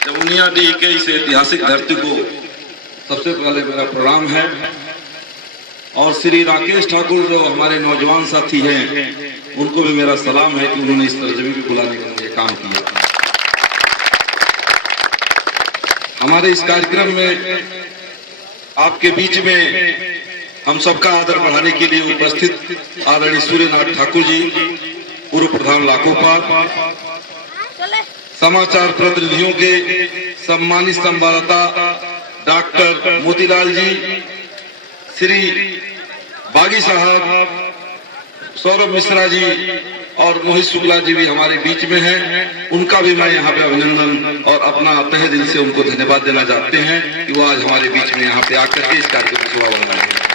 Jamuniya D के इस ऐतिहासिक धरती को सबसे पहले मेरा प्रणाम है। और श्री राकेश ठाकुर जो हमारे नौजवान साथी हैं उनको भी मेरा सलाम है कि उन्होंने इस तर्जमे को बुलाने का मुझे काम किया। हमारे इस कार्यक्रम में आपके बीच में हम सबका आदर बढ़ाने के लिए उपस्थित आदरणीय सूर्यनाथ ठाकुर जी, पूर्व प्रधान लाखोपाल, समाचार प्रतिनिधियों के सम्मानित संवाददाता डॉक्टर मोतीलाल जी, श्री बागी साहब, सौरभ मिश्रा जी और मोहित शुक्ला जी भी हमारे बीच में हैं। उनका भी मैं यहाँ पे अभिनंदन और अपना तहे दिल से उनको धन्यवाद देना चाहते हैं कि वो आज हमारे बीच में यहाँ पे आकर के इस कार्यक्रम को शोभा बना रहे हैं।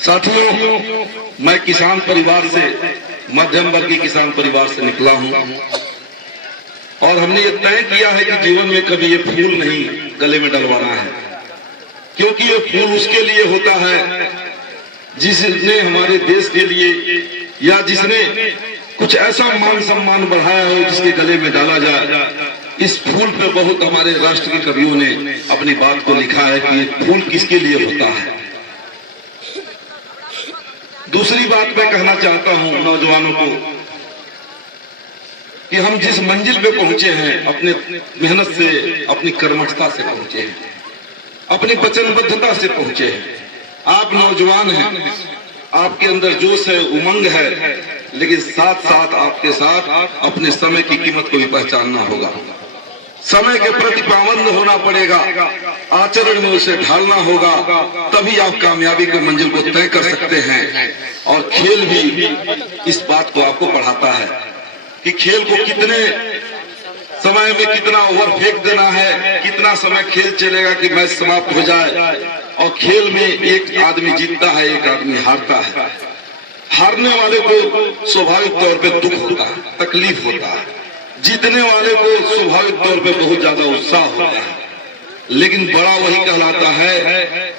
साथियों, मैं किसान परिवार से, मध्यम वर्गीय किसान परिवार से निकला हूँ और हमने ये तय किया है कि जीवन में कभी ये फूल नहीं गले में डलवाना है, क्योंकि ये फूल उसके लिए होता है जिसने हमारे देश के लिए या जिसने कुछ ऐसा मान सम्मान बढ़ाया हो जिसके गले में डाला जाए। इस फूल पे बहुत हमारे राष्ट्र के कवियों ने अपनी बात को लिखा है कि ये फूल किसके लिए होता है। दूसरी बात मैं कहना चाहता हूं नौजवानों को कि हम जिस मंजिल पे पहुंचे हैं अपने मेहनत से, अपनी कर्मठता से पहुंचे हैं, अपनी वचनबद्धता से पहुंचे हैं। आप नौजवान हैं, आपके अंदर जोश है, उमंग है, लेकिन साथ साथ आपके साथ अपने समय की कीमत को भी पहचानना होगा। समय के प्रति पाबंद होना पड़ेगा, आचरण में उसे ढालना होगा, तभी आप कामयाबी के मंजिल को तय कर सकते हैं। और खेल भी इस बात को आपको पढ़ाता है कि खेल को कितने समय में कितना ओवर फेंक देना है, कितना समय खेल चलेगा कि मैच समाप्त हो जाए। और खेल में एक आदमी जीतता है, एक आदमी हारता है। हारने वाले को स्वाभाविक तौर पे दुख होता है, तकलीफ होता है। जीतने वाले को स्वाभाविक तौर पे बहुत ज्यादा उत्साह होता है। लेकिन बड़ा वही कहलाता है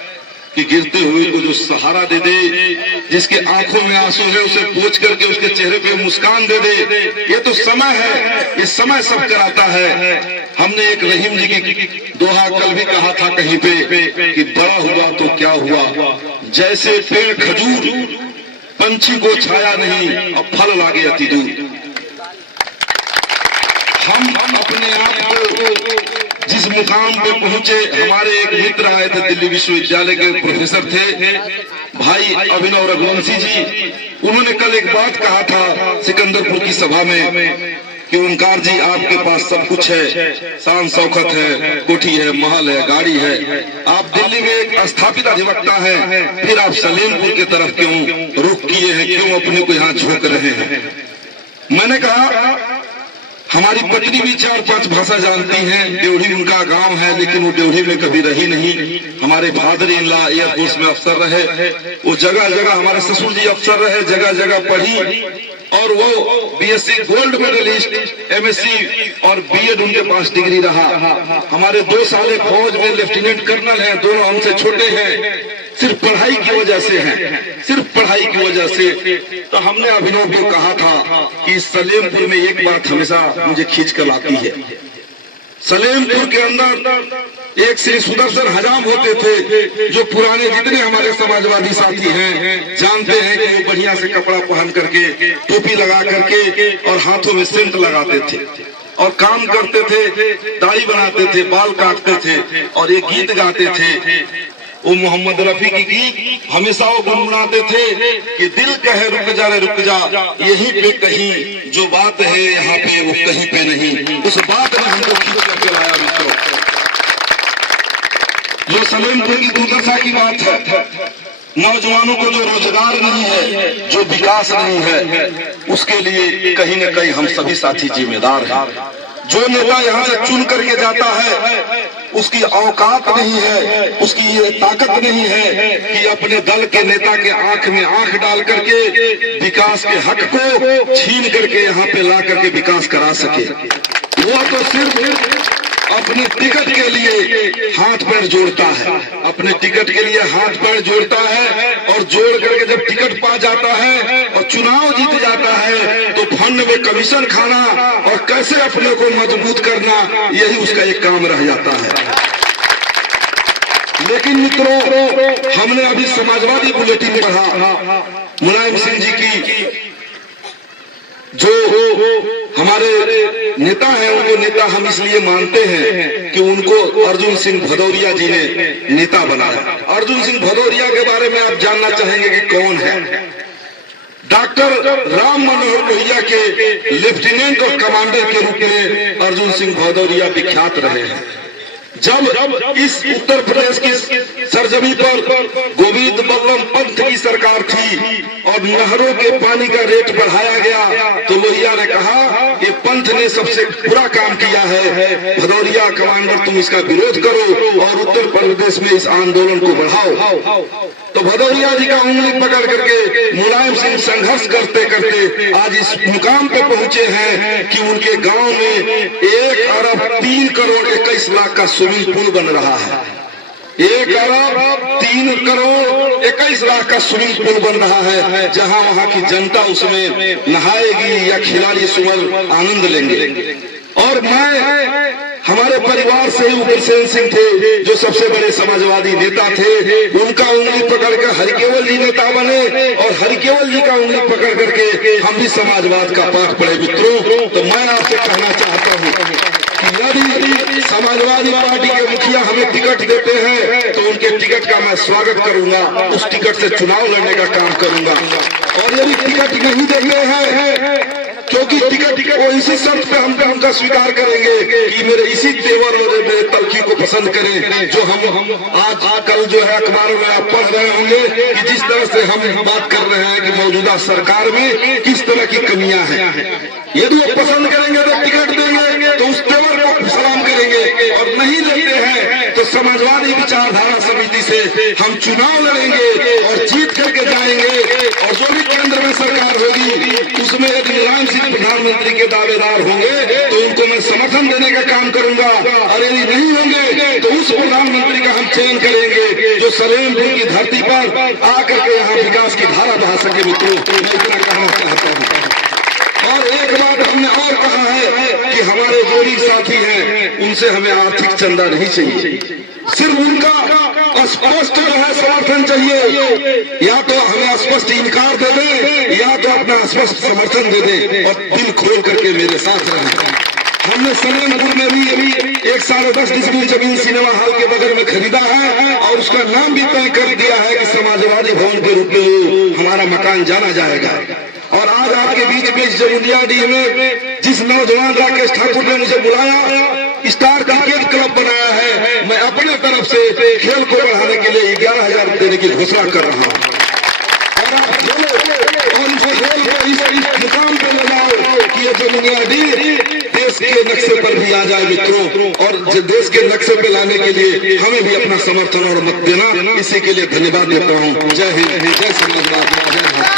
कि गिरते हुए को जो सहारा दे दे, जिसके आंखों में आंसू है उसे पोंछ करके उसके चेहरे पे मुस्कान दे दे। ये तो समय है, ये समय सब कराता है। हमने एक रहीम जी की दोहा कल भी कहा था कहीं पे कि बड़ा हुआ तो क्या हुआ, जैसे पेड़ खजूर, पंछी को छाया नहीं और फल लागे अति दूर। हम अपने आप को जिस मुकाम पे पहुंचे, हमारे एक मित्र आए थे, दिल्ली विश्वविद्यालय के प्रोफेसर थे भाई अभिनव रघुवंशी जी। उन्होंने कल एक बात कहा था सिकंदरपुर की सभा में कि ओंकार जी आपके पास सब कुछ है, शान शौकत है, कोठी है, महल है, गाड़ी है, आप दिल्ली में एक स्थापित अधिवक्ता है, फिर आप सलेमपुर की तरफ क्यों रुख किए हैं, क्यों अपने को यहाँ झोंक रहे हैं। मैंने कहा हमारी पत्नी भी 4-5 भाषा जानती हैं, ड्योढ़ी उनका गांव है, लेकिन वो ड्योढ़ी में कभी रही नहीं। हमारे फादर इन लॉ एयरफोर्स में अफसर रहे, वो जगह जगह, हमारे ससुर जी अफसर रहे, जगह जगह पढ़ी और वो बीएससी गोल्ड मेडलिस्ट, एमएससी और बीएड उनके पास डिग्री रहा। हमारे 2 साल फौज में लेफ्टिनेंट कर्नल हैं, दोनों हमसे छोटे हैं, सिर्फ पढ़ाई की वजह से हैं, सिर्फ पढ़ाई की वजह से। तो हमने अभिनव को कहा था कि सलेमपुर में एक बात हमेशा मुझे खींच कर लाती है। सलेमपुर के अंदर एक श्री सुदर्शन हजाम होते थे, जो पुराने जितने हमारे समाजवादी साथी हैं जानते हैं कि वो बढ़िया से कपड़ा पहन करके, टोपी लगा करके और हाथों में सेंट लगाते थे और काम करते थे, दाढ़ी बनाते थे, बाल काटते थे और एक गीत गाते थे। वो मोहम्मद रफी की गीत हमेशा वो गुनगुनाते थे कि दिल कहे रुक जा रे रुक जा, यहीं पे कहीं जो बात है यहाँ पे वो कहीं पे नहीं। उस बात ने हमको खींच करके लाया मित्रों। जो सलेमपुर की दुर्दशा की बात है, नौजवानों को जो रोजगार नहीं है, जो विकास नहीं है, उसके लिए कहीं न कहीं हम सभी साथी जिम्मेदार हैं। जो नेता यहाँ से चुन करके जाता है उसकी औकात नहीं है, उसकी ये ताकत नहीं है कि अपने दल के नेता के आंख में आंख डाल करके विकास के हक को छीन करके यहाँ पे ला करके विकास करा सके। वो तो सिर्फ अपने टिकट के लिए हाथ पैर जोड़ता है, अपने टिकट के लिए हाथ पैर जोड़ता है और जोड़ करके जब टिकट पा जाता है और चुनाव जीत जाता है तो फंड में कमीशन खाना और कैसे अपने को मजबूत करना, यही उसका एक काम रह जाता है। लेकिन मित्रों, हमने अभी समाजवादी बुलेटिन पढ़ा, मुलायम सिंह जी की जो हमारे नेता हैं, उनको नेता हम इसलिए मानते हैं कि उनको अर्जुन सिंह भदौरिया जी ने नेता बनाया। अर्जुन सिंह भदौरिया के बारे में आप जानना चाहेंगे कि कौन है। डॉक्टर राम मनोहर लोहिया के लेफ्टिनेंट और कमांडर के रूप में अर्जुन सिंह भदौरिया विख्यात रहे हैं। जब इस उत्तर प्रदेश की सरजमी पर गोविंद बल्लभ पंत की सरकार थी और नहरों के पानी का रेट बढ़ाया गया तो लोहिया ने कहा ये पंत ने सबसे बुरा काम किया है, भदौरिया कमांडर तुम इसका विरोध करो और उत्तर प्रदेश में इस आंदोलन को बढ़ाओ। तो भदौरिया जी का उंगली पकड़ करके मुलायम सिंह संघर्ष करते करते आज इस मुकाम पे पहुंचे हैं कि उनके गांव में 1 अरब 3 करोड़ 21 लाख का स्विमिंग पूल बन रहा है। 1 अरब 3 करोड़ 21 लाख का स्विमिंग पूल बन रहा है, जहां वहां की जनता उसमें नहाएगी या खिलाड़ी सुमन आनंद लेंगे। और मैं हमारे परिवार से ही उग्रसेन सिंह थे जो सबसे बड़े समाजवादी नेता थे, उनका उंगली पकड़ कर हरिकेवल जी नेता बने और हरिकेवल जी का उंगली पकड़ करके हम भी समाजवाद का पाठ पढ़े। मित्रों, तो मैं आपसे कहना चाहता हूँ कि यदि समाजवादी पार्टी के मुखिया हमें टिकट देते हैं तो उनके टिकट का मैं स्वागत करूंगा, उस टिकट से चुनाव लड़ने का काम करूंगा। और यदि टिकट नहीं देते हैं, क्योंकि टिकट वो इसी शर्त पे हम उनका स्वीकार करेंगे कि मेरे इसी तेवर और मेरे तलखी को पसंद करें, जो हम आज कल जो है अखबारों में आप पढ़ रहे होंगे कि जिस तरह से हम बात कर रहे हैं कि मौजूदा सरकार में किस तरह की कमियां हैं। यदि वो पसंद करेंगे तो टिकट देंगे, तो उस तेवर को सलाम करेंगे, और नहीं देते हैं तो समाजवादी विचारधारा समिति से हम चुनाव लड़ेंगे और जीत करके जाएंगे। और जो भी केंद्र में सरकार होगी उसमें यदि मुलायम सिंह प्रधानमंत्री के दावेदार होंगे तो उनको मैं समर्थन देने का काम करूंगा, और यदि नहीं होंगे तो उस प्रधानमंत्री का हम चयन करेंगे जो सलेमपुर की धरती पर आकर के यहाँ विकास की धारा बहा सके। मित्रों, मैं इतना कहना चाहता हूँ। और एक बात हमने और कहा है कि हमारे जो भी साथी हैं उनसे हमें आर्थिक चंदा नहीं चाहिए, सिर्फ उनका स्पष्ट है समर्थन चाहिए। या तो हमें स्पष्ट इनकार दे दें या तो अपना स्पष्ट समर्थन दे दें और दिल खोल करके मेरे साथ रहें। हमने सलेमपुर में भी अभी 1 साढ़े 10 डिसमिल जमीन सिनेमा हॉल के बगल में खरीदा है और उसका नाम भी तय कर दिया है कि समाजवादी भवन के रूप में हमारा मकान जाना जाएगा। और आज आपके बीच में जमुनियाडीह में जिस नौजवान राकेश ठाकुर ने मुझे बुलाया, स्टार क्रिकेट क्लब बनाया है, मैं अपने तरफ से खेल को बढ़ाने के लिए 11,000 देने की घोषणा कर रहा हूँ। और आप खेलो और इस खेल को इस मुकाम पर ले जाओ कि ये जमुनियाडीह देश के नक्शे पर भी आ जाए। मित्रों, और देश के नक्शे पे लाने के लिए हमें भी अपना समर्थन और मत देना, इसी के लिए धन्यवाद देता हूँ। जय हिंद, जय समाजवाद, जय भारत।